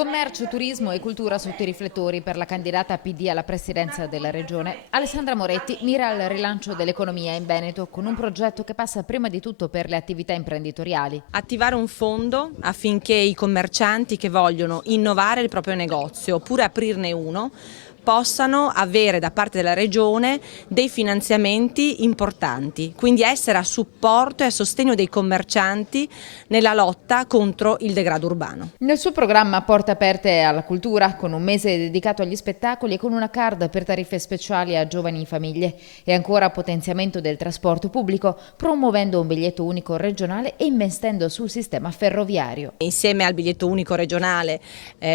Commercio, turismo e cultura sotto i riflettori per la candidata PD alla presidenza della regione. Alessandra Moretti mira al rilancio dell'economia in Veneto con un progetto che passa prima di tutto per le attività imprenditoriali. Attivare un fondo affinché i commercianti che vogliono innovare il proprio negozio oppure aprirne uno possano avere da parte della Regione dei finanziamenti importanti, quindi essere a supporto e a sostegno dei commercianti nella lotta contro il degrado urbano. Nel suo programma porte aperte alla cultura, con un mese dedicato agli spettacoli e con una card per tariffe speciali a giovani famiglie e ancora potenziamento del trasporto pubblico, promuovendo un biglietto unico regionale e investendo sul sistema ferroviario. Insieme al biglietto unico regionale,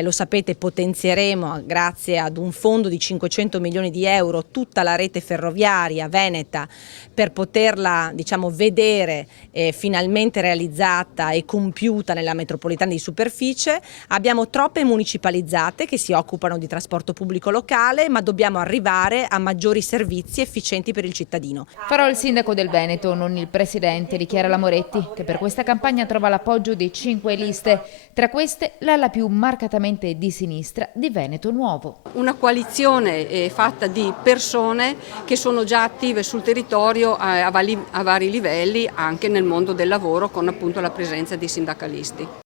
lo sapete, potenzieremo grazie ad un fondo di 500 milioni di euro tutta la rete ferroviaria veneta per poterla vedere finalmente realizzata e compiuta nella metropolitana di superficie. Abbiamo troppe municipalizzate che si occupano di trasporto pubblico locale, ma dobbiamo arrivare a maggiori servizi efficienti per il cittadino. Farò il sindaco del Veneto, non il presidente, dichiara la Moretti, che per questa campagna trova l'appoggio di 5 liste. Tra queste la più marcatamente di sinistra di Veneto Nuovo. Una coalizione fatta di persone che sono già attive sul territorio a vari livelli, anche nel mondo del lavoro, con appunto la presenza di sindacalisti.